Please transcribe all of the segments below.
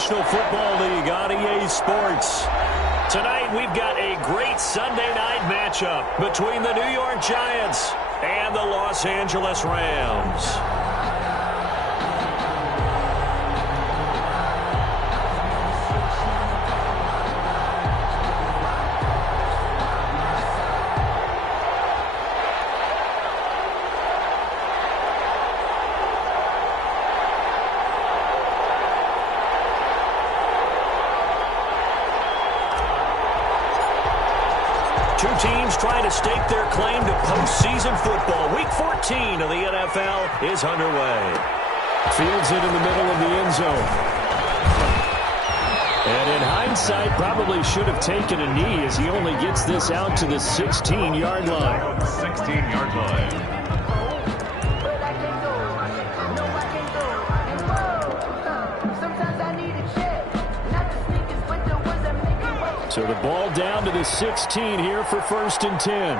National Football League on EA Sports. Tonight we've got a great Sunday night matchup between the New York Giants and the Los Angeles Rams. Two teams trying to stake their claim to postseason football. Week 14 of the NFL is underway. Fields it in the middle of the end zone. And in hindsight, probably should have taken a knee as he only gets this out to the 16-yard line. 16-yard line. So the ball down to the 16 here for 1st and 10.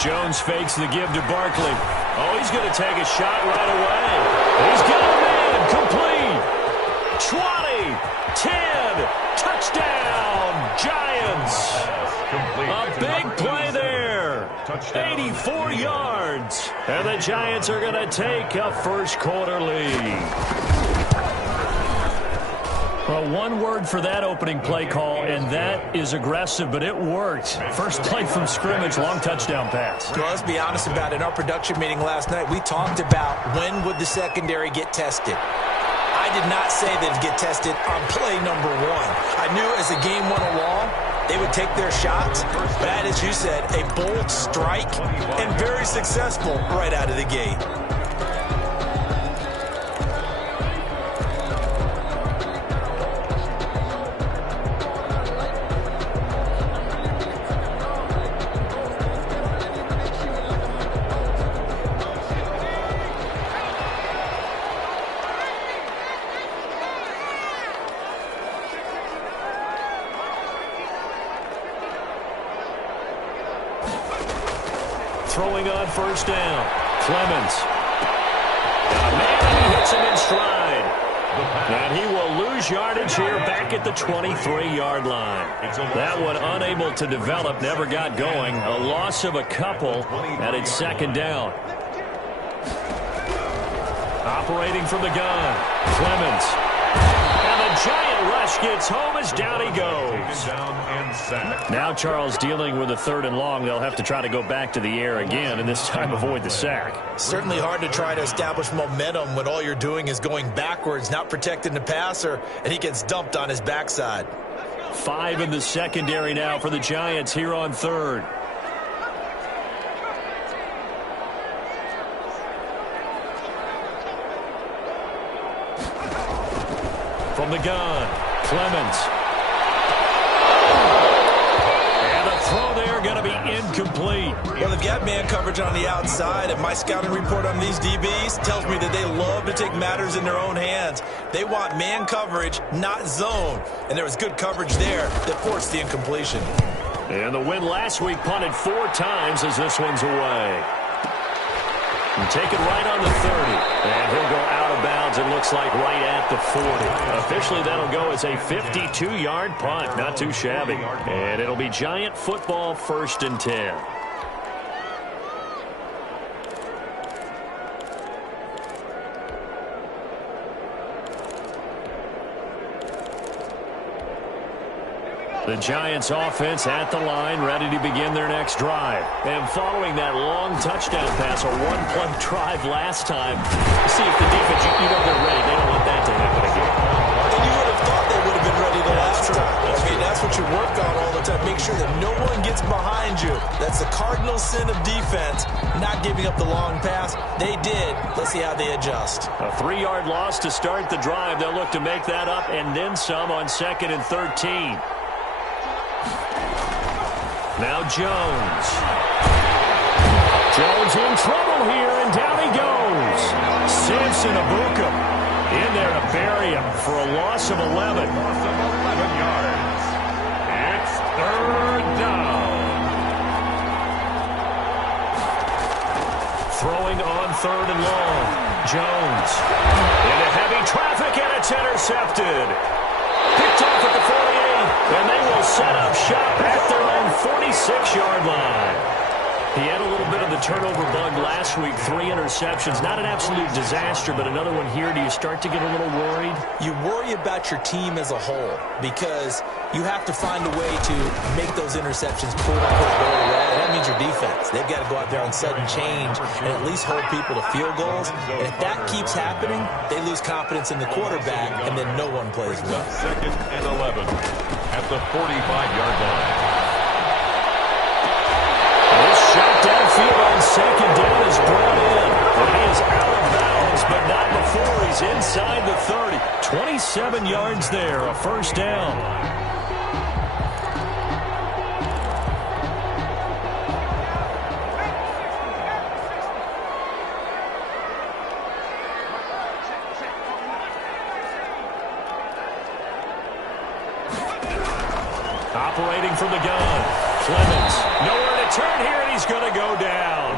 Jones fakes the give to Barkley. Oh, he's going to take a shot right away. He's got a man. Complete. 20, 10, touchdown, Giants. A big play there. 84 yards. And the Giants are going to take a first-quarter lead. Well, one word for that opening play call, and that is aggressive, but it worked. First play from scrimmage, long touchdown pass. Well, let's be honest about it. In our production meeting last night, we talked about when would the secondary get tested. I did not say they'd get tested on play number one. I knew as the game went along, they would take their shots. That, as you said, a bold strike and very successful right out of the gate. Throwing on first down. Clemens. Got a man, and he hits him in stride. And he will lose yardage here back at the 23-yard line. That one unable to develop, never got going. A loss of a couple, and it's second down. Operating from the gun. Clemens. And the giant rush gets home as down he goes. Now Charles dealing with a 3rd and long. They'll have to try to go back to the air again, and this time avoid the sack. Certainly hard to try to establish momentum when all you're doing is going backwards, not protecting the passer, and he gets dumped on his backside. 5 in the secondary now for the Giants here on 3rd. From the gun, Clemens. And the throw there going to be incomplete. Well, they've got man coverage on the outside, and my scouting report on these DBs tells me that they love to take matters in their own hands. They want man coverage, not zone. And there was good coverage there that forced the incompletion. And the win last week punted 4 times as this one's away. And take it right on the 30. And he'll go out of bounds, it looks like, right at the 40. Officially, that'll go as a 52-yard punt. Not too shabby. And it'll be Giant football, 1st and 10. The Giants offense at the line, ready to begin their next drive. And following that long touchdown pass, a one-play drive last time, see if the defense, they're ready. They don't want that to happen again. And you would have thought they would have been ready the last time. That's what you work on all the time. Make sure that no one gets behind you. That's the cardinal sin of defense, not giving up the long pass. They did. Let's see how they adjust. A 3-yard loss to start the drive. They'll look to make that up and then some on 2nd and 13. Now Jones. Jones in trouble here, and down he goes. Samson Abuka in there to bury him for a loss of 11. Loss of 11 yards. It's 3rd down. Throwing on 3rd and long. Jones. Into heavy traffic, and it's intercepted. Picked off at the 48, and they will set up shop at their own 46-yard line. He had a little bit of the turnover bug last week, 3 interceptions. Not an absolute disaster, but another one here. Do you start to get a little worried? You worry about your team as a whole because you have to find a way to make those interceptions quote-unquote go away. That means your defense. They've got to go out there on sudden change and at least hold people to field goals. And if that keeps happening, they lose confidence in the quarterback, and then no one plays well. 2nd and 11 at the 45-yard line. Shot downfield on 2nd down is brought in. And he is out of bounds, but not before he's inside the 30. 27 yards there, a first down. Operating from the gun. Clemens, nowhere to turn here, and he's going to go down.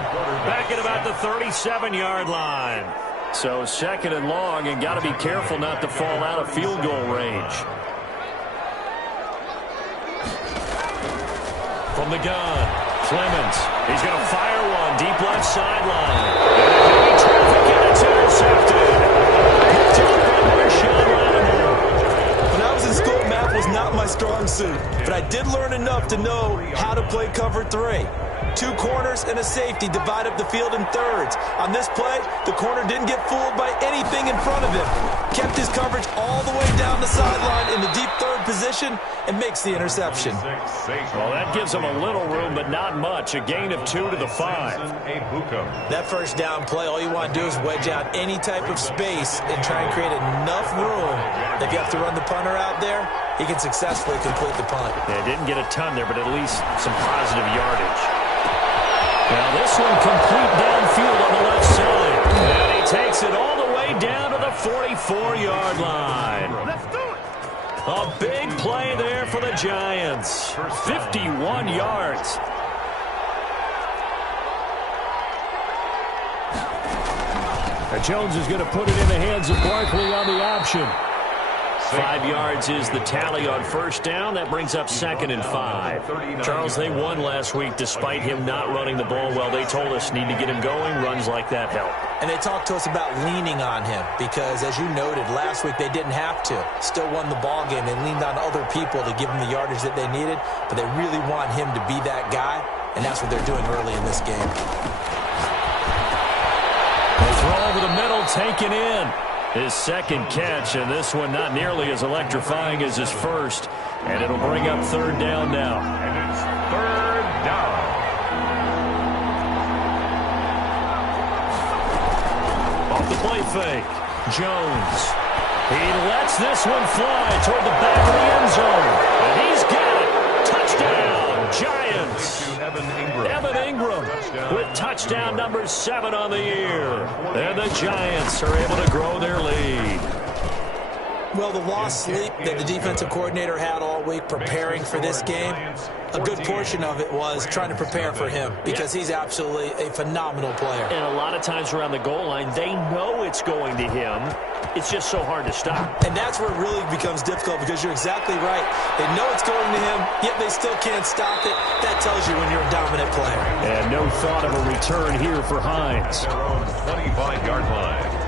Back at about the 37-yard line. So 2nd and long, and got to be careful not to fall out of field goal range. From the gun, Clemens. He's going to fire one deep left sideline. And a heavy traffic, and it's intercepted. Picked up by Marshawn Lattimore. When I was in school, math was not my strong suit, but I did learn enough to know how to play cover 3. 2 corners and a safety divide up the field in thirds. On this play, the corner didn't get fooled by anything in front of him. Kept his coverage all the way down the sideline in the deep third position and makes the interception. Well, that gives him a little room, but not much. A gain of 2 to the 5. That first down play, all you want to do is wedge out any type of space and try and create enough room. If you have to run the punter out there, he can successfully complete the punt. Yeah, didn't get a ton there, but at least some positive yardage. Now this one complete downfield on the left side. And he takes it all the way down to the 44-yard line. Let's do it. A big play there for the Giants. 51 yards. Now Jones is going to put it in the hands of Barkley on the option. 5 yards is the tally on first down. That brings up 2nd and 5. Charles, they won last week despite him not running the ball well. They told us need to get him going. Runs like that help. And they talked to us about leaning on him because, as you noted, last week they didn't have to. Still won the ball game. They leaned on other people to give them the yardage that they needed, but they really want him to be that guy, and that's what they're doing early in this game. They throw over the middle, taken in. His 2nd catch, and this one not nearly as electrifying as his first. And it'll bring up 3rd down now. And it's 3rd down. Off the play fake, Jones. He lets this one fly toward the back of the end zone. And he's got it. Touchdown, Giants. Evan Ingram with touchdown number 7 on the year. And the Giants are able to grow their lead. Well, the lost sleep that the defensive coordinator had all week preparing for this game, a good portion of it was trying to prepare for him because he's absolutely a phenomenal player. And a lot of times around the goal line, they know it's going to him. It's just so hard to stop. And that's where it really becomes difficult because you're exactly right. They know it's going to him, yet they still can't stop it. That tells you when you're a dominant player. And no thought of a return here for Hines. Their own 25-yard line.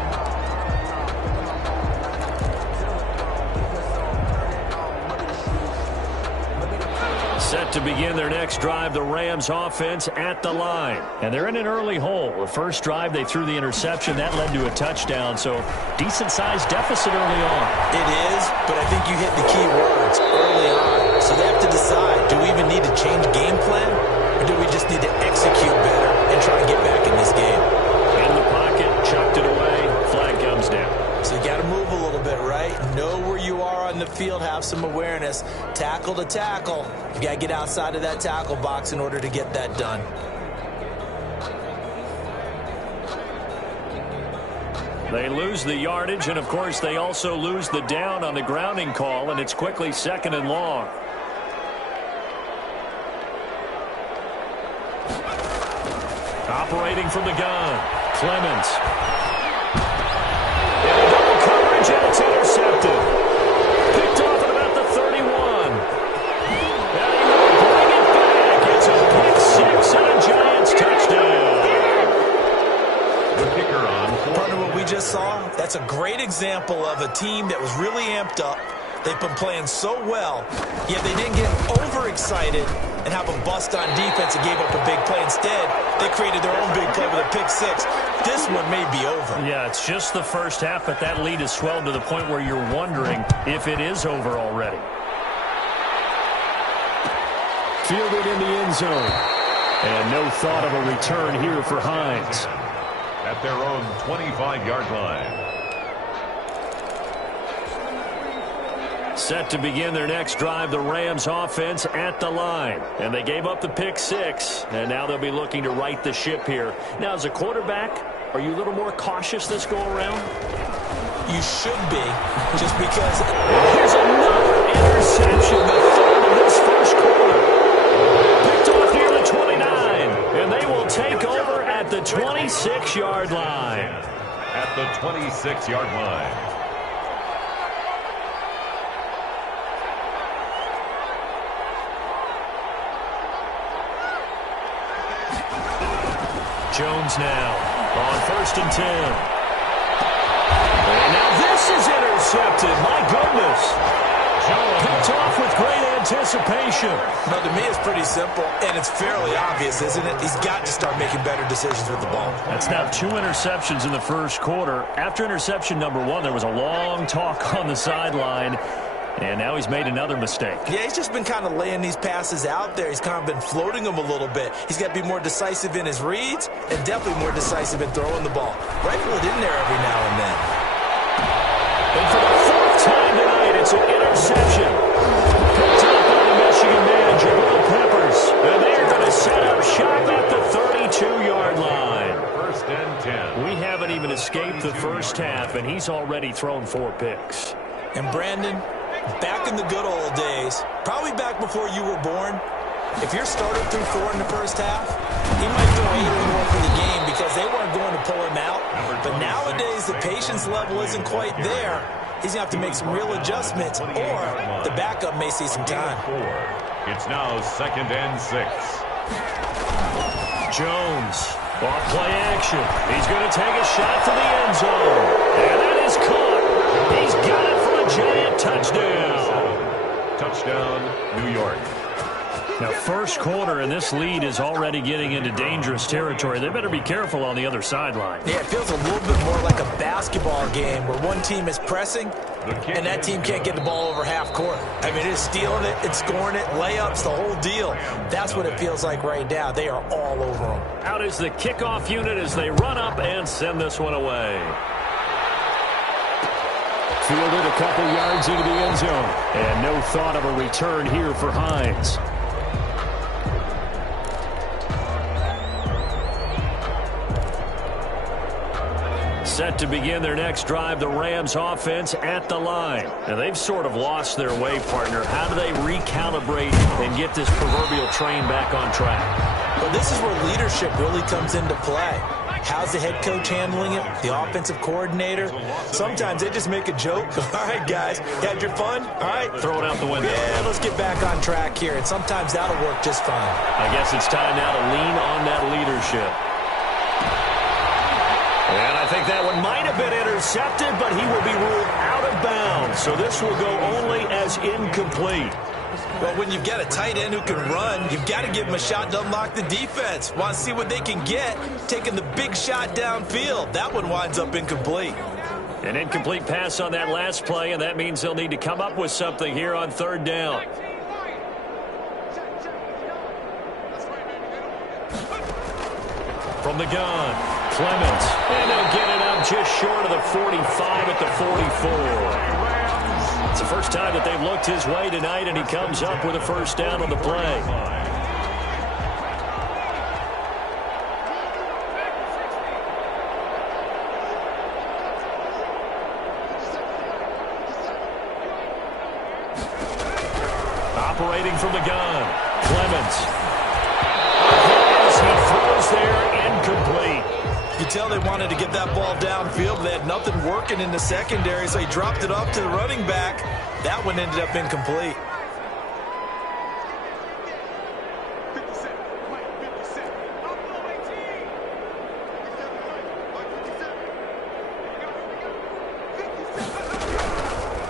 Set to begin their next drive, the Rams offense at the line. And they're in an early hole. The first drive, they threw the interception. That led to a touchdown, so decent-sized deficit early on. It is, but I think you hit the key words early on. So they have to decide, do we even need to change game plan, or do we just need to execute better and try to get back in this game? In the pocket, chucked it away, flag comes down. So you got to move a little bit, right? Know where you are on the field, have some awareness. Tackle to tackle. You got to get outside of that tackle box in order to get that done. They lose the yardage, and of course they also lose the down on the grounding call, and it's quickly 2nd and long. Operating from the gun, Clemens. we just saw, that's a great example of a team that was really amped up. They've been playing so well, yet they didn't get overexcited and have a bust on defense and gave up a big play. Instead, they created their own big play with a pick six. This one may be over. Yeah, it's just the first half, but that lead has swelled to the point where you're wondering if it is over already. Fielded in the end zone. And no thought of a return here for Hines. At their own 25-yard line. Set to begin their next drive, the Rams offense at the line. And they gave up the pick six, and now they'll be looking to right the ship here. Now, as a quarterback, are you a little more cautious this go-around? You should be, just because. Here's another interception, the third of this first quarter. Picked off near the 29, and they will take over at the 26-yard line. At the 26-yard line. Jones now on 1st and 10. And now this is intercepted. My goodness. Picked off with great anticipation. No, to me, it's pretty simple, and it's fairly obvious, isn't it? He's got to start making better decisions with the ball. That's now 2 interceptions in the first quarter. After interception number 1, there was a long talk on the sideline. And now he's made another mistake. Yeah, he's just been kind of laying these passes out there. He's kind of been floating them a little bit. He's got to be more decisive in his reads and definitely more decisive in throwing the ball. Rifle it in there every now and then. And for the 4th time tonight, it's an interception. Picked up by the Michigan man, Jabril Peppers. And they're going to set up shop at the 32-yard line. 1st and 10. We haven't even escaped the first half, and he's already thrown 4 picks. And Brandon, back in the good old days, probably back before you were born, if your starter threw 4 in the first half, he might throw 8 or more for the game because they weren't going to pull him out. But nowadays, the patience level isn't quite there. He's going to have to make some real adjustments, or the backup may see some time. It's now 2nd and 6. Jones, off play action. He's going to take a shot for the end zone. And that is caught. He's got it for a giant touchdown. Touchdown, New York. Now, first quarter, and this lead is already getting into dangerous territory. They better be careful on the other sideline. Yeah, it feels a little bit more like a basketball game where one team is pressing and that team can't get the ball over half court. I mean, it's stealing it, it's scoring it, layups, the whole deal. That's what it feels like right now. They are all over them. Out is the kickoff unit as they run up and send this one away. Fielded a couple yards into the end zone. And no thought of a return here for Hines. Set to begin their next drive, the Rams offense at the line. And they've sort of lost their way, partner. How do they recalibrate and get this proverbial train back on track? Well, this is where leadership really comes into play. How's the head coach handling it? The offensive coordinator? Sometimes they just make a joke. All right, guys, you had your fun? All right. Throw it out the window. Yeah, let's get back on track here. And sometimes that'll work just fine. I guess it's time now to lean on that leadership. And I think that one might have been intercepted, but he will be ruled out of bounds. So this will go only as incomplete. Well, when you've got a tight end who can run, you've got to give him a shot to unlock the defense. Want to see what they can get, taking the big shot downfield. That one winds up incomplete. An incomplete pass on that last play, and that means they'll need to come up with something here on 3rd down. From the gun, Clemens, and they'll get it up just short of the 45 at the 44. It's the first time that they've looked his way tonight, and he comes up with a first down on the play. Operating from the gun, Clemens. As he throws there, incomplete. You could tell they wanted to get that ball downfield, but they had nothing working in the secondary, so he dropped it off to the running back. That one ended up incomplete.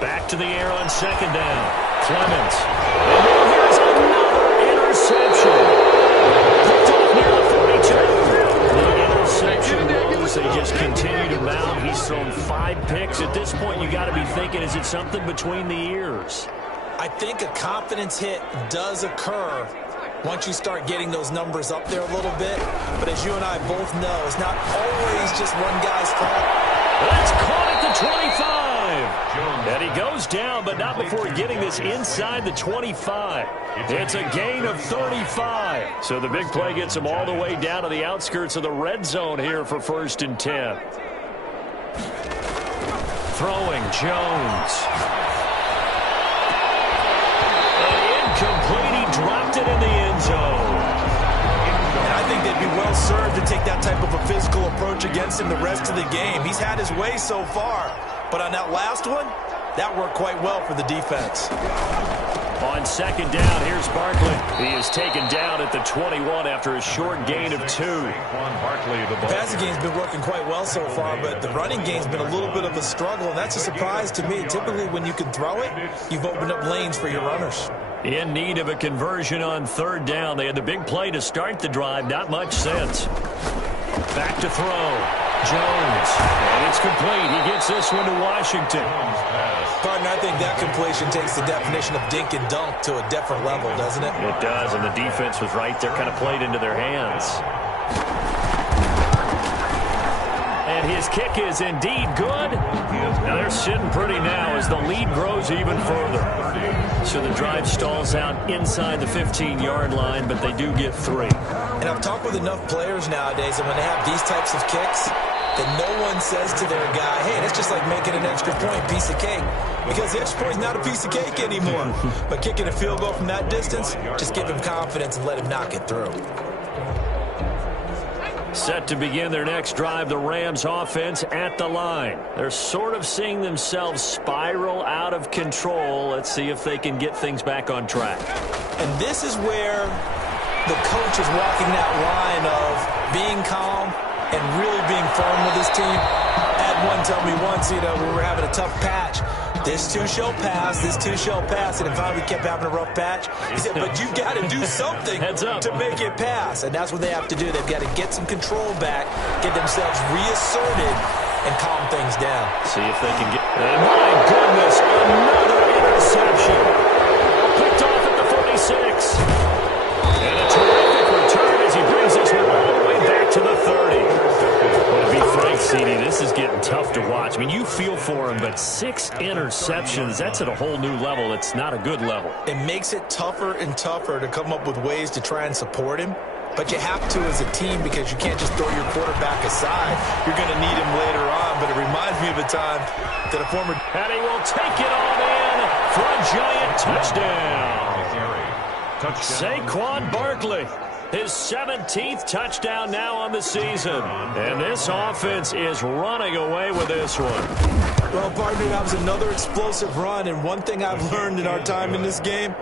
Back to the air on second down. Clemens. And now here's another interception. Picked off near the 42. The interception woes, they just continue to mount. He's thrown 5 picks. At this point, you got to be thinking, is it something between the ears? I think a confidence hit does occur once you start getting those numbers up there a little bit. But as you and I both know, it's not always just one guy's fault. That's caught at the 25. And he goes down, but not before getting this inside the 25. It's a gain of 35. So the big play gets him all the way down to the outskirts of the red zone here for 1st and 10. Throwing Jones. Incomplete. He dropped it in the end zone. And I think they'd be well served to take that type of a physical approach against him the rest of the game. He's had his way so far, but on that last one, that worked quite well for the defense. On second down, here's Barkley. He is taken down at the 21 after a short gain of 2. The passing game's been working quite well so far, but the running game's been a little bit of a struggle, and that's a surprise to me. Typically, when you can throw it, you've opened up lanes for your runners. In need of a conversion on 3rd down. They had the big play to start the drive. Not much sense. Back to throw. Jones. And it's complete. He gets this one to Washington. Partner, I think that completion takes the definition of dink and dunk to a different level, doesn't it? It does, and the defense was right there, kind of played into their hands. And his kick is indeed good. Now they're sitting pretty now as the lead grows even further. So the drive stalls out inside the 15-yard line, but they do get 3. And I've talked with enough players nowadays, and when they have these types of kicks, that no one says to their guy, hey, that's just like making an extra point, piece of cake. Because the extra point is not a piece of cake anymore. But kicking a field goal from that distance, just give him confidence and let him knock it through. Set to begin their next drive, the Rams offense at the line. They're sort of seeing themselves spiral out of control. Let's see if they can get things back on track. And this is where the coach is walking that line of being calm and really being firm with his team. I had one tell me once, we were having a tough patch. This too shall pass, this too shall pass. And finally we kept having a rough patch. He said, but you got to do something to make it pass. And that's what they have to do. They've got to get some control back, get themselves reasserted, and calm things down. See if they can get... And my goodness, another interception. Picked off at the 46. And a terrific return as he brings this one all the way back to the 30. Well, to be frank, CD, this is getting tough to watch. I mean, you feel for him, but 6 interceptions, that's at a whole new level. It's not a good level. It makes it tougher and tougher to come up with ways to try and support him. But you have to as a team because you can't just throw your quarterback aside. You're going to need him later on. But it reminds me of a time that a former... And he will take it on in for a giant touchdown. Saquon Barkley. His 17th touchdown now on the season. And this offense is running away with this one. Well, partner, that was another explosive run. And one thing I've learned in our time in this game,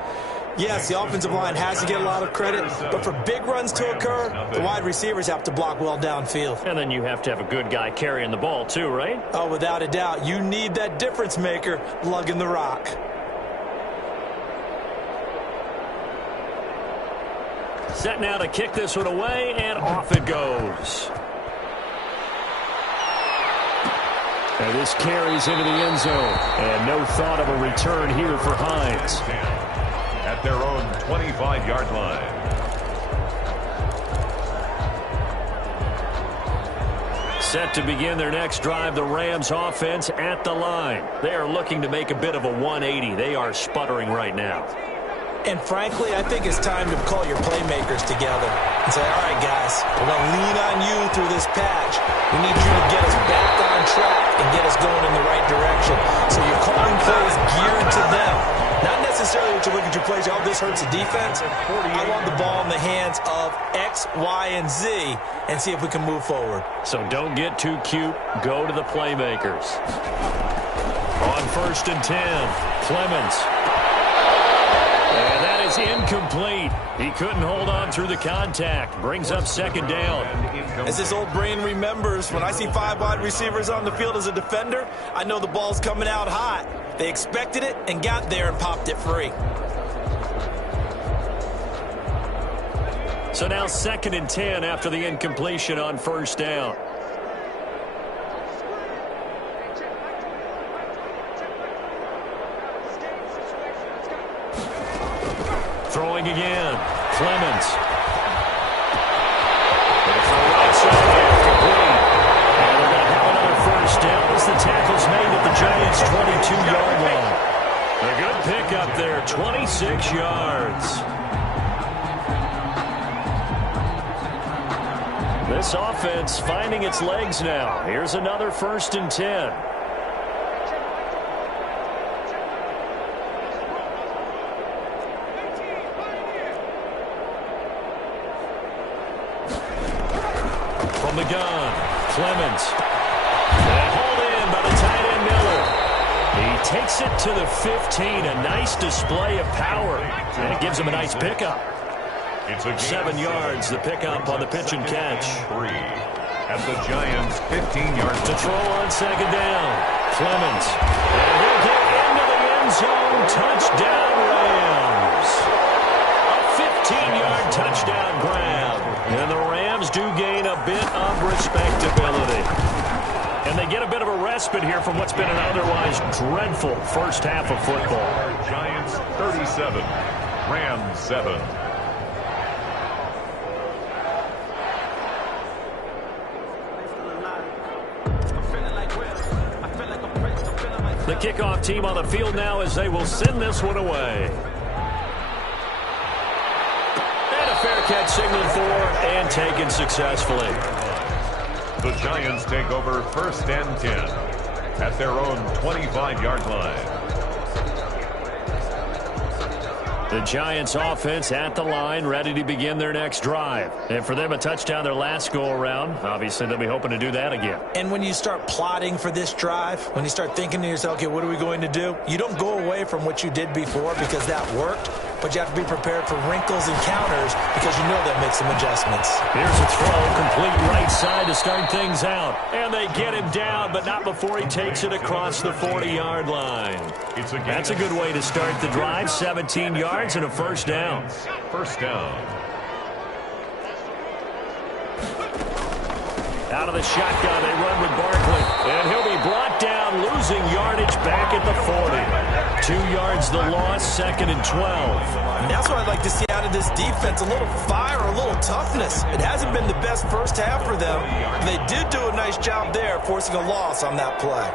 yes, the offensive line has to get a lot of credit. But for big runs to occur, the wide receivers have to block well downfield. And then you have to have a good guy carrying the ball too, right? Oh, without a doubt. You need that difference maker lugging the rock. Set now to kick this one away, and off it goes. And this carries into the end zone. And no thought of a return here for Hines. At their own 25-yard line. Set to begin their next drive, the Rams offense at the line. They are looking to make a bit of a 180. They are sputtering right now. And frankly, I think it's time to call your playmakers together and say, all right, guys, we're going to lean on you through this patch. We need you to get us back on track and get us going in the right direction. So you're calling plays geared to them. Not necessarily what you look at your plays, oh, this hurts the defense. I want the ball in the hands of X, Y, and Z and see if we can move forward. So don't get too cute. Go to the playmakers. On 1st and 10, Clemens. And that is incomplete. He couldn't hold on through the contact. Brings up second down. As this old brain remembers, when I see 5 wide receivers on the field as a defender, I know the ball's coming out hot. They expected it and got there and popped it free. So now 2nd and 10 after the incompletion on first down. Throwing again. Clemens. It's the right side half complete. And they're going to have another first down as the tackle's made at the Giants' 22-yard line. A good pickup there, 26 yards. This offense finding its legs now. Here's another 1st and 10. From the gun, Clemens. And hauled in by the tight end Miller. He takes it to the 15. A nice display of power. And it gives him a nice pickup. It's a 7 yards, the pickup on the pitch and catch. 3 at the Giants' 15-yard To throw on second down, Clemens. And he'll get into the end zone. Touchdown, Rams. A 15-yard touchdown grab. And the Rams do gain a bit of respectability. And they get a bit of a respite here from what's been an otherwise dreadful first half of football. Giants 37, Rams 7. The kickoff team on the field now as they will send this one away. And a fair catch signaled for and taken successfully. The Giants take over 1st and 10 at their own 25-yard line. The Giants offense at the line, ready to begin their next drive. And for them, a touchdown their last go-around. Obviously, they'll be hoping to do that again. And when you start plotting for this drive, when you start thinking to yourself, okay, what are we going to do? You don't go away from what you did before because that worked, but you have to be prepared for wrinkles and counters because you know they'll make some adjustments. Here's a throw, complete right side to start things out. And they get him down, but not before he takes it across the 40-yard line. That's a good way to start the drive, 17 yards. And a first down. First down. Out of the shotgun, they run with Barkley. And he'll be brought down, losing yardage back at the 40. 2 yards the loss, 2nd and 12. And that's what I'd like to see out of this defense, a little fire, a little toughness. It hasn't been the best first half for them. They did do a nice job there, forcing a loss on that play.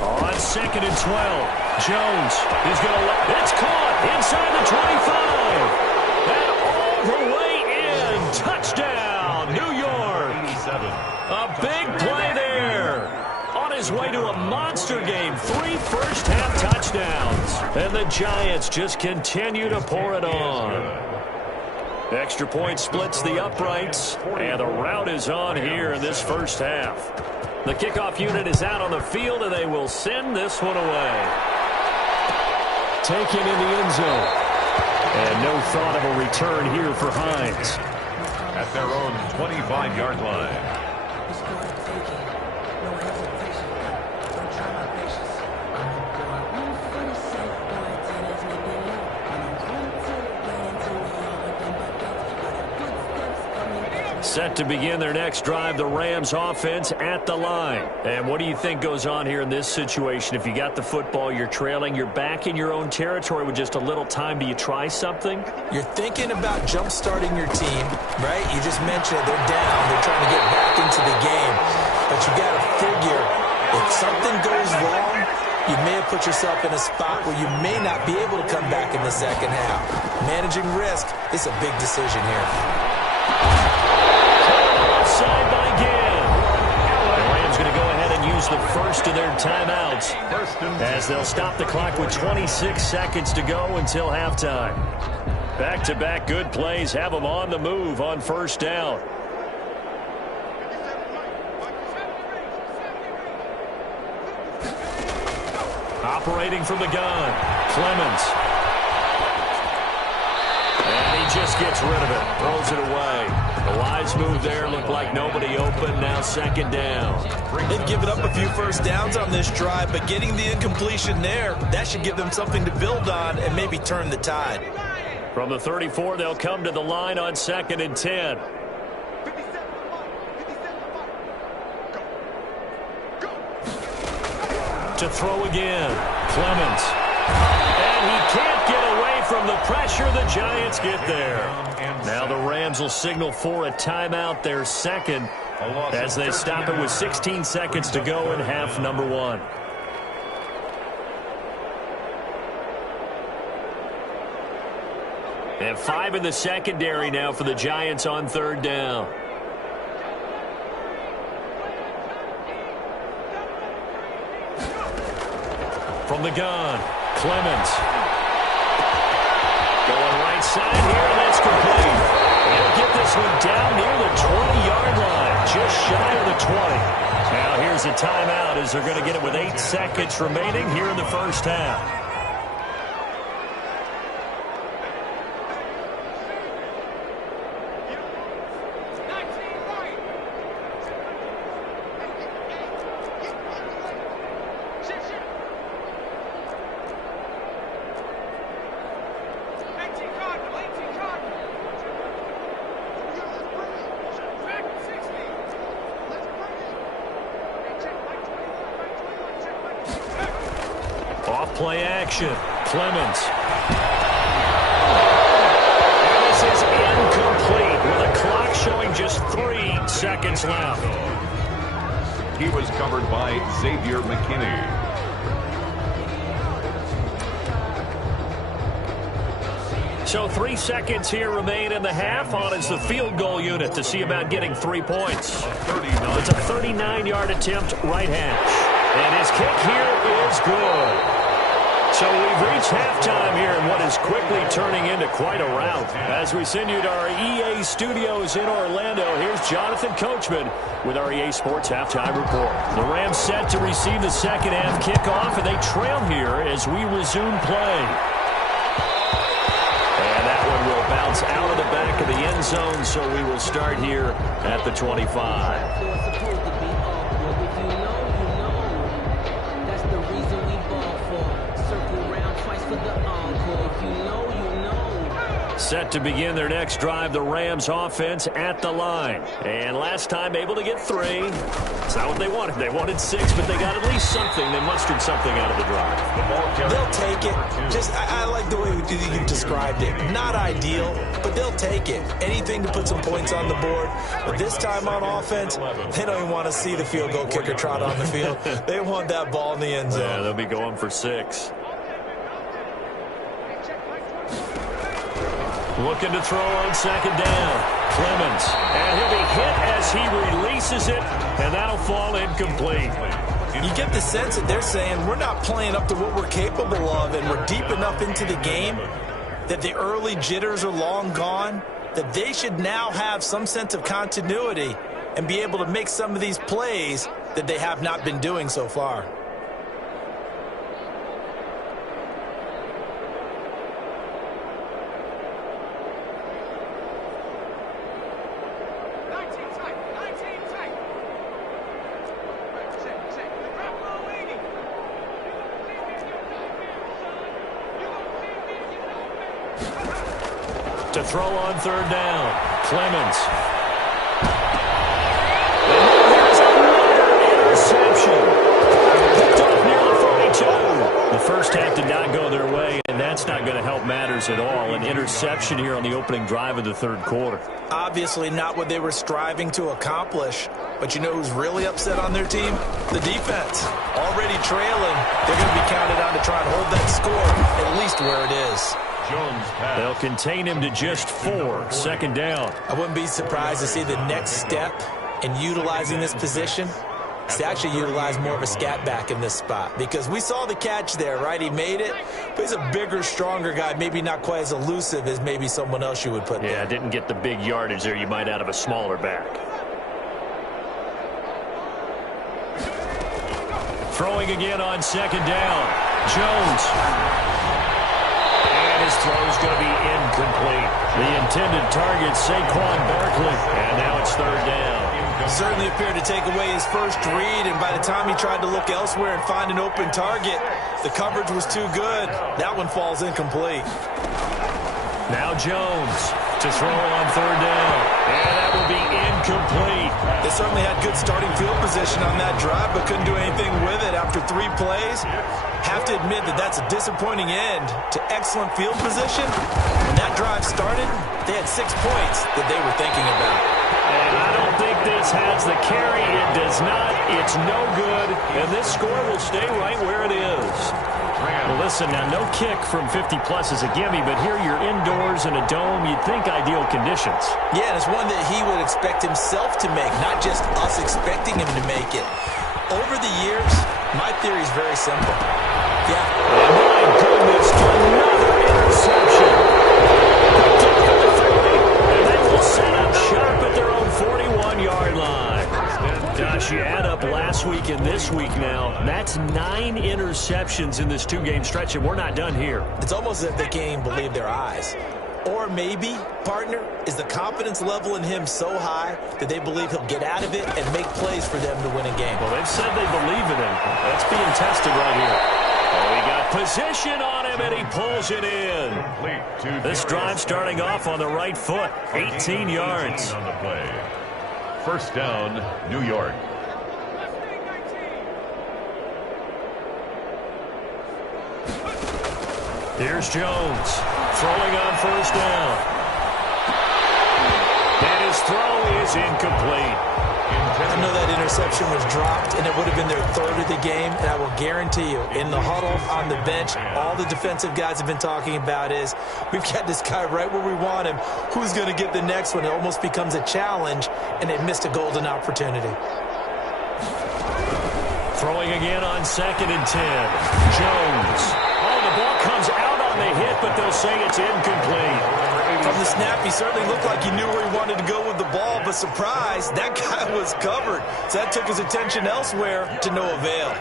On 2nd and 12, Jones is going to let it's caught inside the 25. And all the way in. Touchdown, New York. A big play there. On his way to a monster game. 3 first-half touchdowns. And the Giants just continue to pour it on. Extra point splits the uprights. And the rout is on here in this first half. The kickoff unit is out on the field, and they will send this one away. Taken in the end zone. And no thought of a return here for Hines. At their own 25-yard line. Set to begin their next drive, the Rams offense at the line. And what do you think goes on here in this situation? If you got the football, you're trailing, you're back in your own territory with just a little time. Do you try something? You're thinking about jump-starting your team, right? You just mentioned it. They're down. They're trying to get back into the game. But you got to figure, if something goes wrong, you may have put yourself in a spot where you may not be able to come back in the second half. Managing risk is a big decision here. Offside by Ginn. The Rams going to go ahead and use the first of their timeouts as they'll stop the clock with 26 seconds to go until halftime. Back-to-back good plays have them on the move on first down. Operating from the gun, Clemens. And he just gets rid of it, throws it away. The wise move there, looked like nobody open, now second down. They've given up a few first downs on this drive, but getting the incompletion there, that should give them something to build on and maybe turn the tide. From the 34, they'll come to the line on 2nd and 10. To throw again, Clemens. And he can't get away from the pressure. The Giants get there. Now the Rams will signal for a timeout, their second, as they stop it with 16 seconds to go in half number 1. And 5 in the secondary now for the Giants on 3rd down. From the gun, Clemens. Going right side here, and that's complete. They'll get this one down near the 20-yard line, just shy of the 20. Now here's a timeout as they're going to get it with 8 seconds remaining here in the first half. Play action, Clemens. And this is incomplete with the clock showing just 3 seconds left. He was covered by Xavier McKinney. So 3 seconds here remain in the half. On is the field goal unit to see about getting 3 points. It's a 39-yard attempt, right hash. And his kick here is good. So we've reached halftime here in what is quickly turning into quite a rout. As we send you to our EA studios in Orlando, here's Jonathan Coachman with our EA Sports Halftime Report. The Rams set to receive the second half kickoff, and they trail here as we resume play. And that one will bounce out of the back of the end zone, so we will start here at the 25. Set to begin their next drive, the Rams offense at the line. And last time able to get 3. It's not what they wanted. They wanted 6, but they got at least something. They mustered something out of the drive. They'll take it. I like the way you described it. Not ideal, but they'll take it. Anything to put some points on the board. But this time on offense, they don't even want to see the field goal kicker trot on the field. They want that ball in the end zone. Yeah, they'll be going for 6. Looking to throw on second down. Clemens. And he'll be hit as he releases it, and that'll fall incomplete. You get the sense that they're saying we're not playing up to what we're capable of, and we're deep enough into the game that the early jitters are long gone, that they should now have some sense of continuity and be able to make some of these plays that they have not been doing so far. To throw on third down, Clemens. There's another interception. Picked off near the 42. The first half did not go their way, and that's not going to help matters at all. An interception here on the opening drive of the third quarter. Obviously not what they were striving to accomplish. But you know who's really upset on their team? The defense. Already trailing. They're going to be counted on to try and hold that score, at least where it is. They'll contain him to just 4. Second down. I wouldn't be surprised to see the next step in utilizing this position is to actually utilize more of a scat back in this spot. Because we saw the catch there, right? He made it, but he's a bigger, stronger guy, maybe not quite as elusive as maybe someone else you would put there. Yeah, didn't get the big yardage there you might out of a smaller back. Throwing again on second down. Jones. And his throw is going to be incomplete. The intended target, Saquon Barkley. And now it's third down. Certainly appeared to take away his first read, and by the time he tried to look elsewhere and find an open target, the coverage was too good. That one falls incomplete. Now Jones to throw on third down. And that will be incomplete. They certainly had good starting field position on that drive, but couldn't do anything with it after 3 plays. Have to admit that that's a disappointing end to excellent field position. When that drive started, they had 6 points that they were thinking about. And I don't think this has the carry. It does not. It's no good. And this score will stay right where it is. Well, listen, now no kick from 50-plus is a gimme, but here you're indoors in a dome. You'd think ideal conditions. Yeah, and it's one that he would expect himself to make, not just us expecting him to make it. Over the years, my theory is very simple. Yeah. And my goodness, another interception. And they will set up shop at their own 41-yard line. Gosh, you add up last week and this week now, that's 9 interceptions in this 2-game stretch, and we're not done here. It's almost as if they can't even believe their eyes. Or maybe, partner, is the confidence level in him so high that they believe he'll get out of it and make plays for them to win a game. Well, they've said they believe in him. That's being tested right here. Oh, he got position on him, and he pulls it in. This drive starting off on the right foot, 18 yards. On the play. First down, New York. Here's Jones, throwing on first down. And his throw is incomplete. I know that interception was dropped, and it would have been their 3rd of the game, and I will guarantee you, in the huddle, on the bench, all the defensive guys have been talking about is, we've got this guy right where we want him. Who's going to get the next one? It almost becomes a challenge, and they missed a golden opportunity. Throwing again on 2nd and 10. Jones. Oh, the ball comes out on the hit, but they'll say it's incomplete. From the snap, he certainly looked like he knew where he wanted to go with the ball, but surprise, that guy was covered. So that took his attention elsewhere to no avail.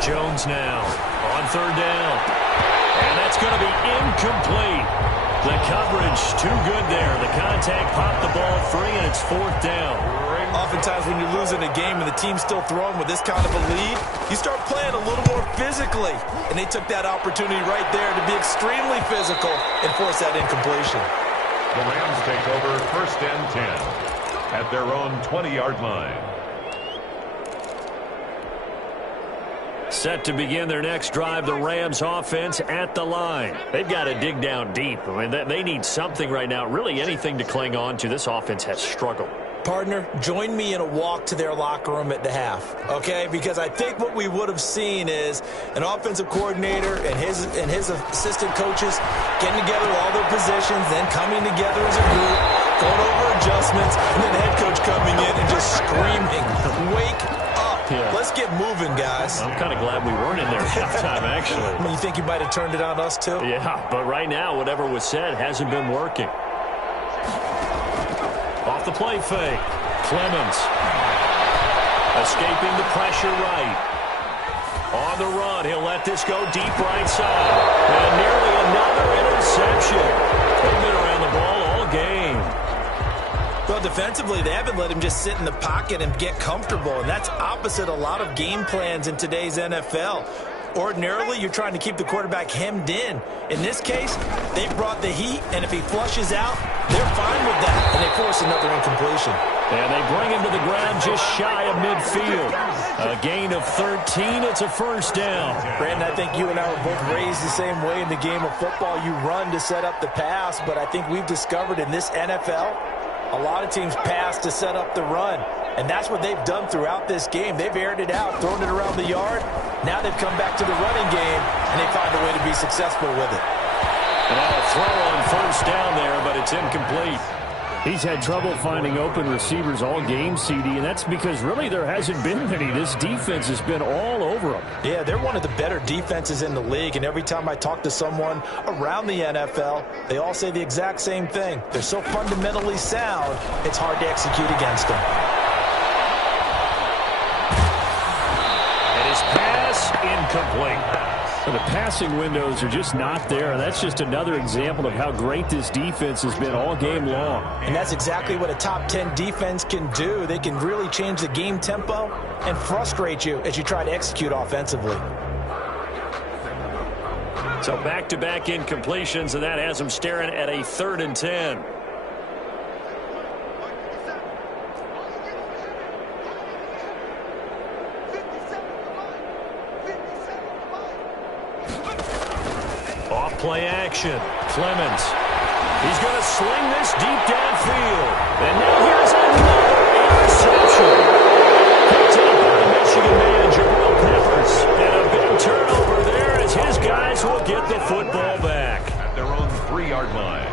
Jones now on third down. And that's going to be incomplete. The coverage too good there. The contact popped the ball free, and it's 4th down. Oftentimes when you're losing a game and the team's still throwing with this kind of a lead, you start playing a little more physically. And they took that opportunity right there to be extremely physical and force that incompletion. The Rams take over first and 10 at their own 20-yard line. Set to begin their next drive, the Rams offense at the line. They've got to dig down deep. I mean, they need something right now, really anything to cling on to. This offense has struggled. Partner, join me in a walk to their locker room at the half, okay? Because I think what we would have seen is an offensive coordinator and his assistant coaches getting together with all their positions, then coming together as a group, going over adjustments, and then the head coach coming in and just screaming, "Wake up. Yeah. Let's get moving, guys." I'm kind of glad we weren't in there at halftime, actually. I mean, you think you might have turned it on us, too? Yeah, but right now, whatever was said hasn't been working. Off the play fake. Clemens. Escaping the pressure right. On the run, he'll let this go deep right side. And nearly another interception. They've been around the ball all game. Well, defensively, they haven't let him just sit in the pocket and get comfortable, and that's opposite a lot of game plans in today's NFL. Ordinarily, you're trying to keep the quarterback hemmed in. In this case, they brought the heat, and if he flushes out, they're fine with that, and they force another incompletion. And they bring him to the ground just shy of midfield. A gain of 13. It's a first down. Brandon, I think you and I were both raised the same way in the game of football. You run to set up the pass, but I think we've discovered in this NFL, a lot of teams pass to set up the run. And that's what they've done throughout this game. They've aired it out, thrown it around the yard. Now they've come back to the running game, and they find a way to be successful with it. And a throw on first down there, but it's incomplete. He's had trouble finding open receivers all game, CD, and that's because really there hasn't been many. This defense has been all over him. Yeah, they're one of the better defenses in the league, and every time I talk to someone around the NFL, they all say the exact same thing. They're so fundamentally sound, it's hard to execute against them. And his pass incomplete. The passing windows are just not there. That's just another example of how great this defense has been all game long. And that's exactly what a top 10 defense can do. They can really change the game tempo and frustrate you as you try to execute offensively. So back-to-back incompletions, and that has him staring at a 3rd and 10. Play action. Clemens. He's going to sling this deep downfield. And now here's another interception. Picked up by the Michigan man, Jabril Peppers. And a big turnover there as his guys will get the football back. At their own 3-yard line.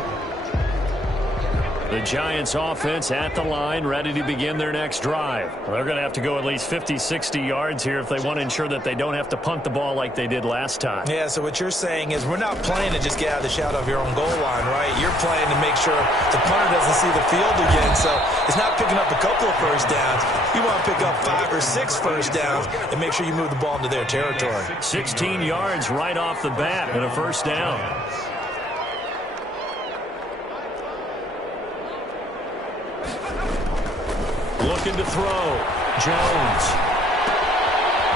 The Giants offense at the line, ready to begin their next drive. Well, they're going to have to go at least 50, 60 yards here if they want to ensure that they don't have to punt the ball like they did last time. Yeah, so what you're saying is we're not playing to just get out of the shadow of your own goal line, right? You're playing to make sure the punter doesn't see the field again. So it's not picking up a couple of first downs. You want to pick up 5 or 6 first downs and make sure you move the ball into their territory. 16 yards right off the bat and a first down. Looking to throw. Jones.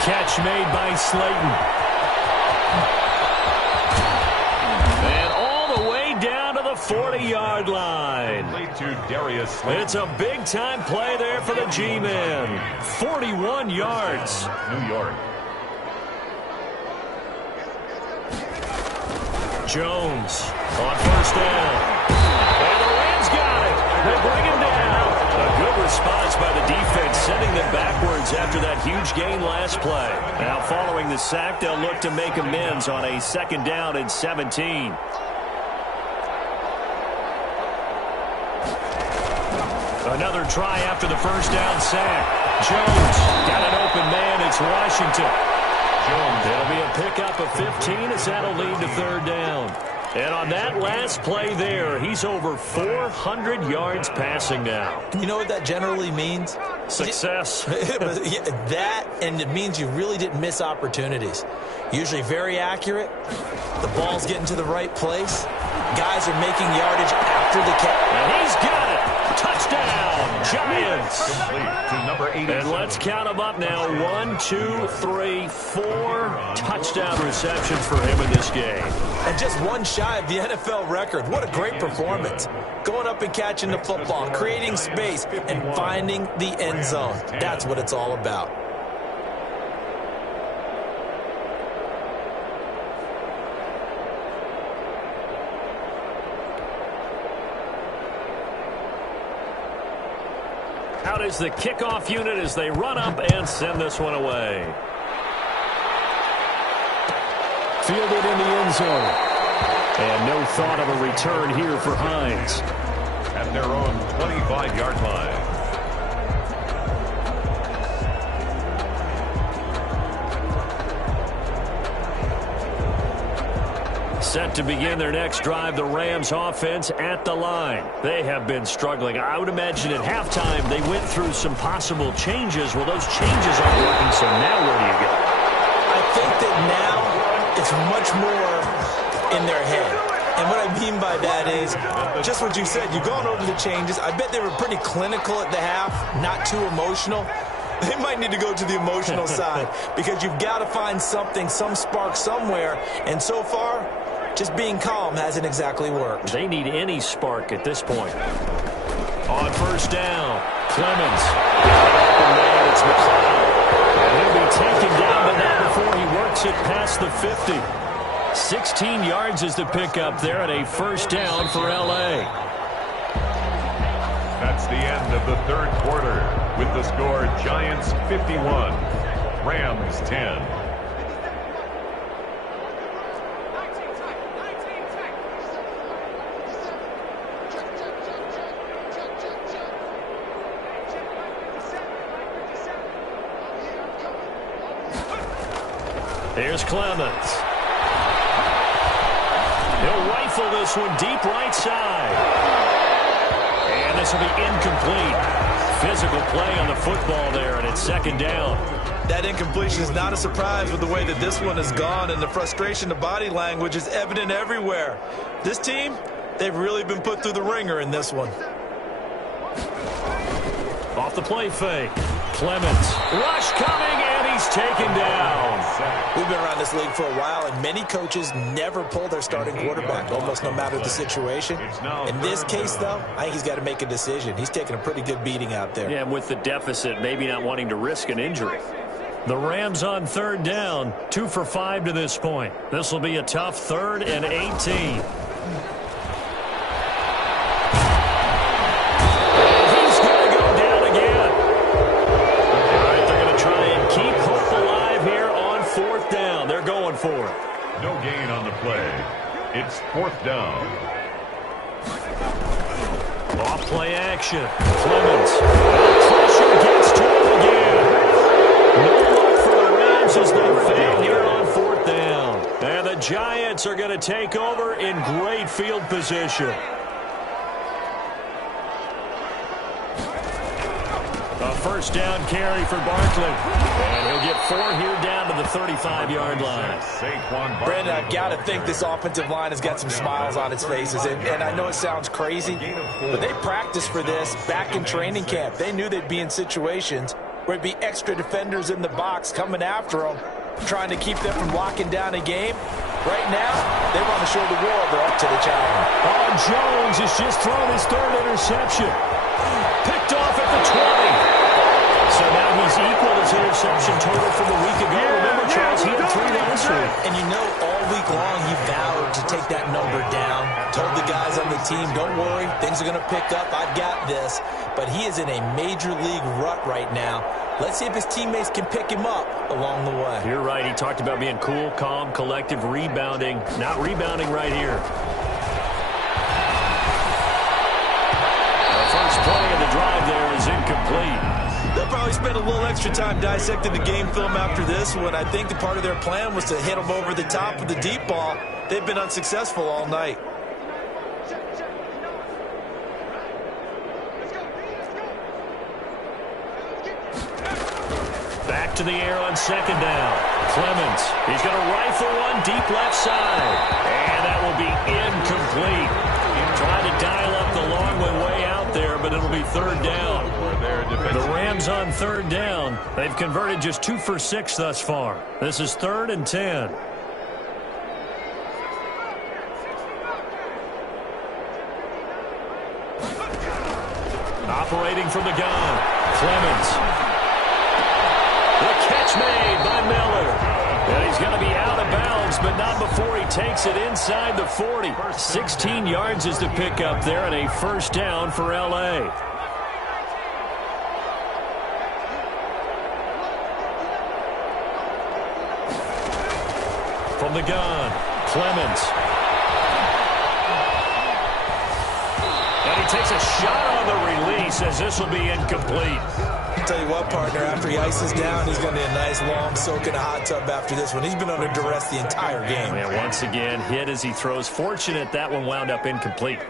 Catch made by Slayton. And all the way down to the 40-yard line. It's a big-time play there for the G-men. 41 yards. New York. Jones on first down. And the Rams got it. They bring him down. A good response by the defense, sending them backwards after that huge gain last play. Now following the sack, they'll look to make amends on a 2nd down and 17. Another try after the first down sack. Jones got an open man. It's Washington. Jones. It'll be a pickup of 15 as that'll lead to 3rd down. And on that last play there, he's over 400 yards passing now. You know what that generally means? Success. That, and it means you really didn't miss opportunities. Usually very accurate. The ball's getting to the right place. Guys are making yardage after the catch. And he's got it. Touchdown, Giants. To number 80. And let's count them up now. 1, 2, 3, 4 touchdown receptions for him in this game. And just one shy of the NFL record. What a great performance. Going up and catching the football, creating space, and finding the end zone. That's what it's all about. Out is the kickoff unit as they run up and send this one away. Fielded in the end zone. And no thought of a return here for Hines. At their own 25-yard line. Set to begin their next drive, the Rams offense at the line. They have been struggling. I would imagine at halftime they went through some possible changes. Well, those changes aren't working, so now where do you go? I think that now it's much more in their head. And what I mean by that is just what you said. You've gone over the changes. I bet they were pretty clinical at the half, not too emotional. They might need to go to the emotional side because you've got to find something, some spark somewhere. And so far, just being calm hasn't exactly worked. They need any spark at this point. On first down, Clemens. And man, it's McLeod. And he'll be taken down, but not before he works it past the 50. 16 yards is the pickup there at a first down for L.A. That's the end of the 3rd quarter with the score Giants 51, Rams 10. Here's Clemens. He'll rifle this one deep right side. And this will be incomplete. Physical play on the football there, and it's second down. That incompletion is not a surprise with the way that this one has gone, and the frustration, the body language is evident everywhere. This team, they've really been put through the ringer in this one. Off the play fake. Clemens. Rush coming, and he's taken down. We've been around this league for a while, and many coaches never pull their starting quarterback, almost no matter the situation. In this case, though, I think he's got to make a decision. He's taking a pretty good beating out there. Yeah, with the deficit, maybe not wanting to risk an injury. The Rams on third down, 2 for 5 to this point. This will be a tough 3rd and 18. For it. No gain on the play. It's 4th down. Off play action. Clemens. Pressure gets to him again. No luck for the Rams as they fail here on 4th down. And the Giants are going to take over in great field position. A first down carry for Barkley. And he'll get 4 here down to the 35-yard line. Brandon, I've got to think this offensive line has got some smiles on its faces. And I know it sounds crazy, but they practiced for this back in training camp. They knew they'd be in situations where it'd be extra defenders in the box coming after them, trying to keep them from locking down a game. Right now, they want to show the world they're up to the challenge. Oh, Jones has just thrown his 3rd interception. Picked off at the 20. So now he's equaled his interception total from a week ago. Remember, Charles, he had 3 last week. And you know, all week long, he vowed to take that number down. Told the guys on the team, don't worry, things are going to pick up. I've got this. But he is in a major league rut right now. Let's see if his teammates can pick him up along the way. You're right. He talked about being cool, calm, collective, rebounding. Not rebounding right here. The first play of the drive there is incomplete. They'll probably spend a little extra time dissecting the game film after this one. I think the part of their plan was to hit them over the top of the deep ball. They've been unsuccessful all night. Back to the air on 2nd down. Clemens. He's going to rifle one deep left side. And that will be incomplete. Trying to dial up the long one way out there, but it'll be 3rd down. The Rams on 3rd down. They've converted just 2 for 6 thus far. This is 3rd and 10. Operating from the gun. Clemens. The catch made by Miller. And he's going to be out of bounds, but not before he takes it inside the 40. 16 yards is the pickup there, and a first down for L.A. From the gun, Clemens. And he takes a shot on the release as this will be incomplete. I'll tell you what, partner, after he ices down, he's going to need a nice long soak in a hot tub after this one. He's been under duress the entire game. And once again, hit as he throws. Fortunate that one wound up incomplete.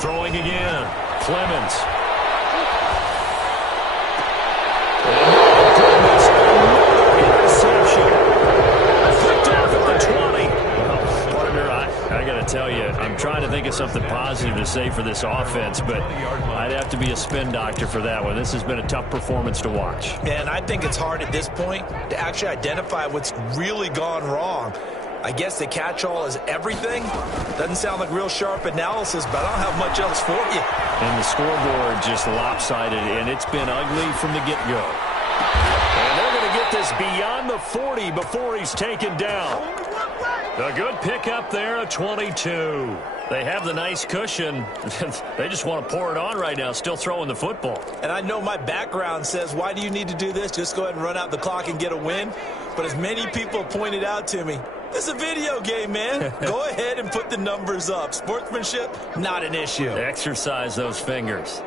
Throwing again, Clemens. Tell you, I'm trying to think of something positive to say for this offense, but I'd have to be a spin doctor for that one. This has been a tough performance to watch. And I think it's hard at this point to actually identify what's really gone wrong. I guess the catch-all is everything. Doesn't sound like real sharp analysis, but I don't have much else for you. And the scoreboard just lopsided, and it's been ugly from the get-go. And they're going to get this beyond the 40 before he's taken down. A good pickup there, a 22. They have the nice cushion. They just want to pour it on right now, still throwing the football. And I know my background says, why do you need to do this? Just go ahead and run out the clock and get a win. But as many people have pointed out to me, this is a video game, man. Go ahead and put the numbers up. Sportsmanship, not an issue. Exercise those fingers.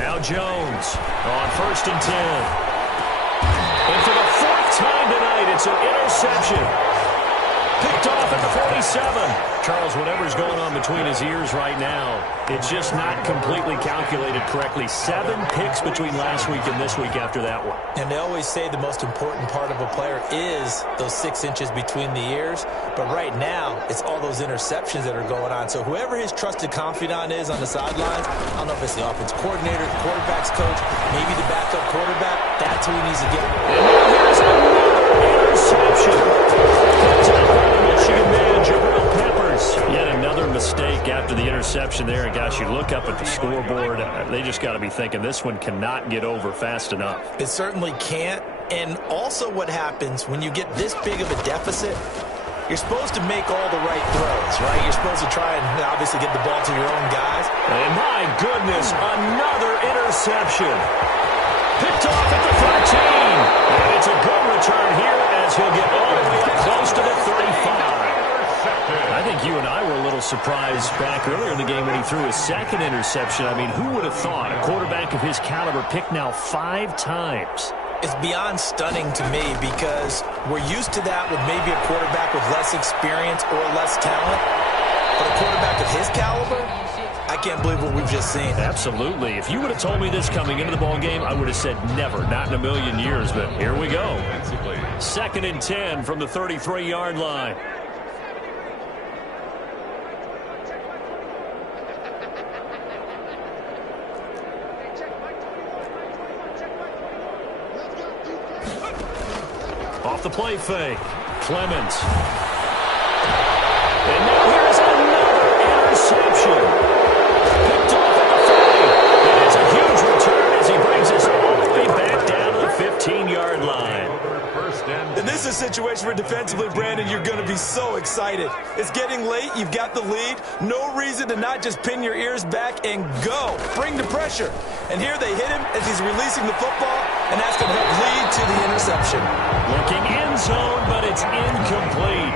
Now Jones on 1st and 10. And for the 4th time tonight, it's an interception. Picked off at the 47. Charles, whatever's going on between his ears right now, it's just not completely calculated correctly. 7 picks between last week and this week after that one. And they always say the most important part of a player is those 6 inches between the ears. But right now, it's all those interceptions that are going on. So whoever his trusted confidant is on the sidelines, I don't know if it's the offense coordinator, the quarterback's coach, maybe the backup quarterback, that's who he needs to get. And here's another interception. Michigan man, Rell Peppers. Yet another mistake after the interception there. And gosh, you look up at the scoreboard, they just got to be thinking this one cannot get over fast enough. It certainly can't. And also what happens when you get this big of a deficit, you're supposed to make all the right throws, right? You're supposed to try and obviously get the ball to your own guys. And my goodness, another interception. Picked off at the 13. And it's a good return here as he'll get all the way up close to the 35. I think you and I were a little surprised back earlier in the game when he threw his 2nd interception. I mean, who would have thought a quarterback of his caliber picked now 5 times? It's beyond stunning to me because we're used to that with maybe a quarterback with less experience or less talent. But a quarterback of his caliber, I can't believe what we've just seen. Absolutely. If you would have told me this coming into the ball game, I would have said never, not in a million years. But here we go. 2nd and 10 from the 33-yard line. Off the play fake. Clemens. And now here's another interception. Picked off at the 30. And it's a huge return as he brings us all the way back down to the 15-yard line. And this is a situation where defensively, Brandon, you're going to be so excited. It's getting late. You've got the lead. No reason to not just pin your ears back and go. Bring the pressure. And here they hit him as he's releasing the football, and that's going to help lead to the interception. Looking end zone, but it's incomplete.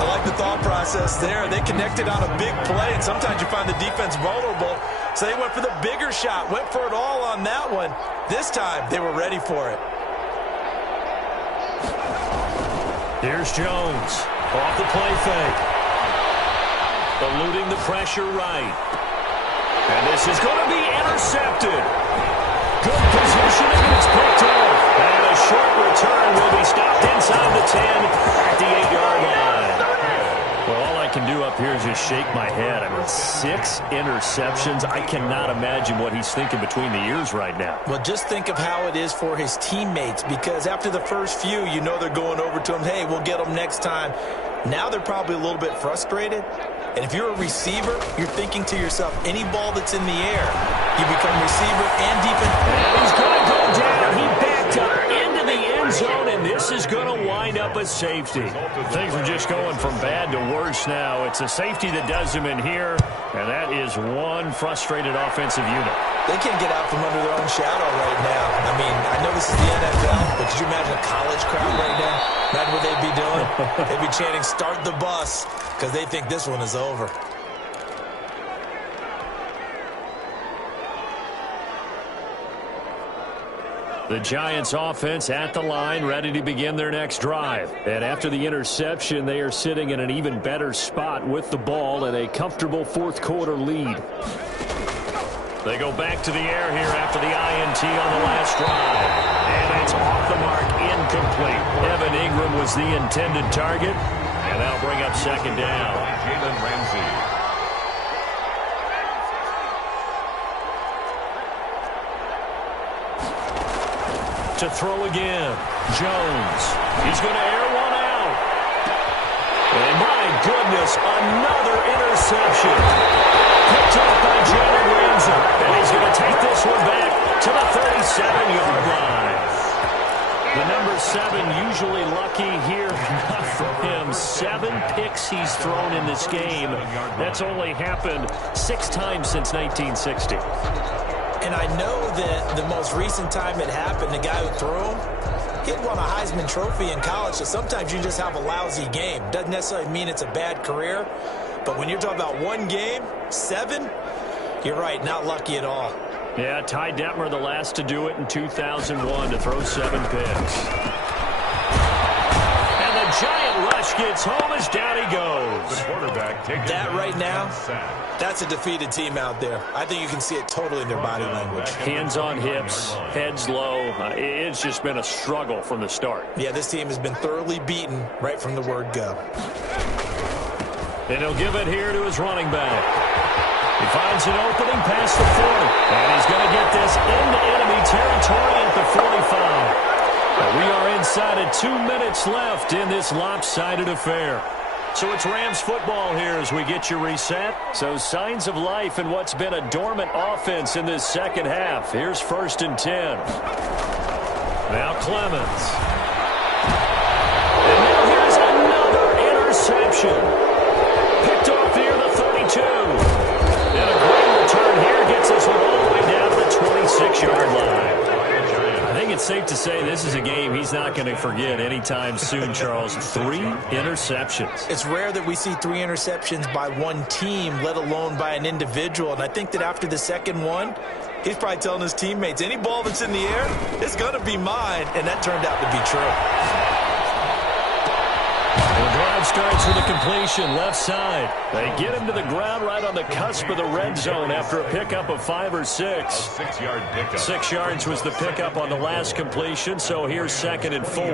I like the thought process there. They connected on a big play, and sometimes you find the defense vulnerable. So they went for the bigger shot, went for it all on that one. This time, they were ready for it. Here's Jones. Off the play fake. Eluding the pressure right. And this is going to be intercepted. Good positioning, and it's picked off. And a short return will be stopped inside the 10 at the 8-yard line. Well, all I can do up here is just shake my head. I mean, 6 interceptions. I cannot imagine what he's thinking between the ears right now. Well, just think of how it is for his teammates, because after the first few, you know they're going over to him, hey, we'll get them next time. Now they're probably a little bit frustrated. And if you're a receiver, you're thinking to yourself, any ball that's in the air, you become receiver and defense. And he's going to go down. He backed up into the end zone, and this is going to wind up a safety. Things are just going from bad to worse now. It's a safety that does him in here, and that is one frustrated offensive unit. They can't get out from under their own shadow right now. I mean, I know this is the NFL, but could you imagine a college crowd right now? Imagine what they'd be doing. They'd be chanting, start the bus, because they think this one is over. The Giants offense at the line, ready to begin their next drive. And after the interception, they are sitting in an even better spot with the ball and a comfortable fourth-quarter lead. They go back to the air here after the INT on the last drive. And it's off the mark, incomplete. Evan Ingram was the intended target, and that'll bring up 2nd down. Jalen Ramsey. To throw again. Jones. He's going to air one out. And my goodness, another interception. Picked up by Jalen Ramsey. And he's going to take this one back to the 37-yard line. The number 7 usually lucky here. Not for him. 7 picks he's thrown in this game. That's only happened 6 times since 1960. And I know that the most recent time it happened, the guy who threw him, he had won a Heisman Trophy in college, so sometimes you just have a lousy game. Doesn't necessarily mean it's a bad career, but when you're talking about one game, 7, you're right, not lucky at all. Yeah, Ty Detmer, the last to do it in 2001, to throw 7 picks. And the giant rush gets home as down he goes. The quarterback taking that right now, that's a defeated team out there. I think you can see it totally in their body language. Hands on hips, heads low. It's just been a struggle from the start. Yeah, this team has been thoroughly beaten right from the word go. And he'll give it here to his running back. He finds an opening past the 40. And he's going to get this into enemy territory at the 45. And we are inside of 2 minutes left in this lopsided affair. So it's Rams football here as we get you reset. So signs of life in what's been a dormant offense in this second half. Here's 1st and 10. Now Clemens. And now here's another interception. Picked off near the 32. And a great return here gets us all the way down to the 26-yard line. I think it's safe to say this is a game he's not going to forget anytime soon, Charles. 3 interceptions. It's rare that we see 3 interceptions by one team, let alone by an individual. And I think that after the second one, he's probably telling his teammates, any ball that's in the air, it's going to be mine. And that turned out to be true. The drive starts with a completion left side. They get him to the ground right on the cusp of the red zone after a pickup of 5 or 6. A 6-yard pickup. 6 yards was the pickup on the last completion, so here's 2nd and 4.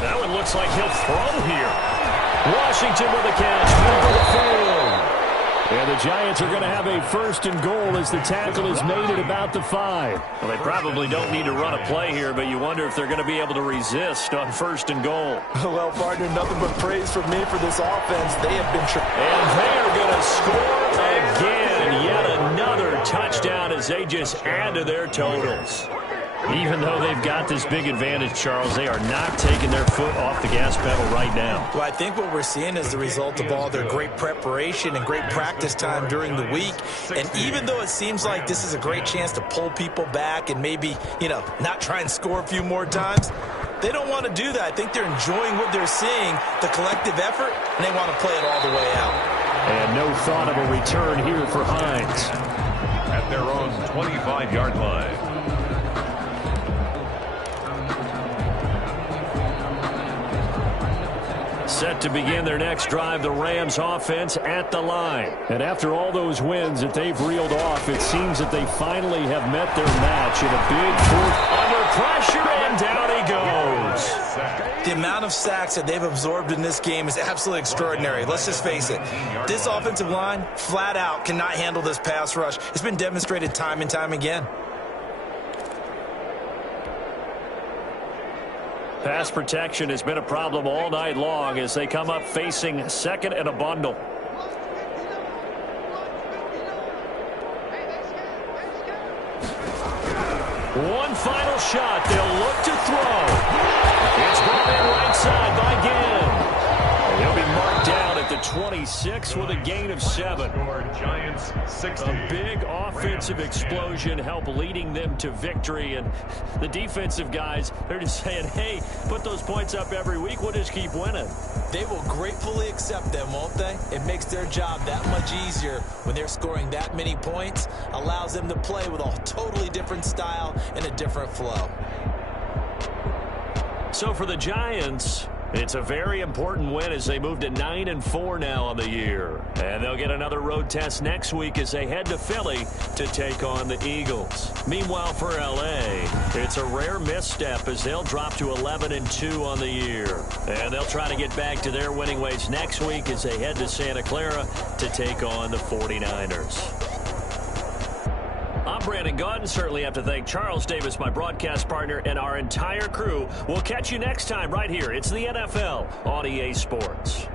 That one looks like he'll throw here. Washington with the catch. Over the field. And the Giants are going to have a 1st and goal as the tackle is made at about the 5. Well, they probably don't need to run a play here, but you wonder if they're going to be able to resist on 1st and goal. Well, partner, nothing but praise from me for this offense. They have been... And they are going to score again. Yet another touchdown as they just add to their totals. Even though they've got this big advantage, Charles, they are not taking their foot off the gas pedal right now. Well, I think what we're seeing is the result of all their great preparation and great practice time during the week. And even though it seems like this is a great chance to pull people back and maybe, not try and score a few more times, they don't want to do that. I think they're enjoying what they're seeing, the collective effort, and they want to play it all the way out. And no thought of a return here for Hines. At their own 25-yard line. Set to begin their next drive, the Rams offense at the line. And after all those wins that they've reeled off, it seems that they finally have met their match in a big 4th. Under pressure, and down he goes. The amount of sacks that they've absorbed in this game is absolutely extraordinary. Let's just face it. This offensive line, flat out, cannot handle this pass rush. It's been demonstrated time and time again. Pass protection has been a problem all night long as they come up facing 2nd and a bundle. One final shot. They'll look to throw. It's brought in right side by Ginn. And he'll be marked down at the 26 with a gain of 7. Giants 60. A big offensive explosion helped leading them to victory. And the defensive guys, they're just saying, hey, put those points up every week. We'll just keep winning. They will gratefully accept them, won't they? It makes their job that much easier when they're scoring that many points. Allows them to play with a totally different style and a different flow. So for the Giants, it's a very important win as they move to 9-4 now on the year. And they'll get another road test next week as they head to Philly to take on the Eagles. Meanwhile, for L.A., it's a rare misstep as they'll drop to 11-2 on the year. And they'll try to get back to their winning ways next week as they head to Santa Clara to take on the 49ers. I'm Brandon Gaudin. Certainly have to thank Charles Davis, my broadcast partner, and our entire crew. We'll catch you next time right here. It's the NFL on EA Sports.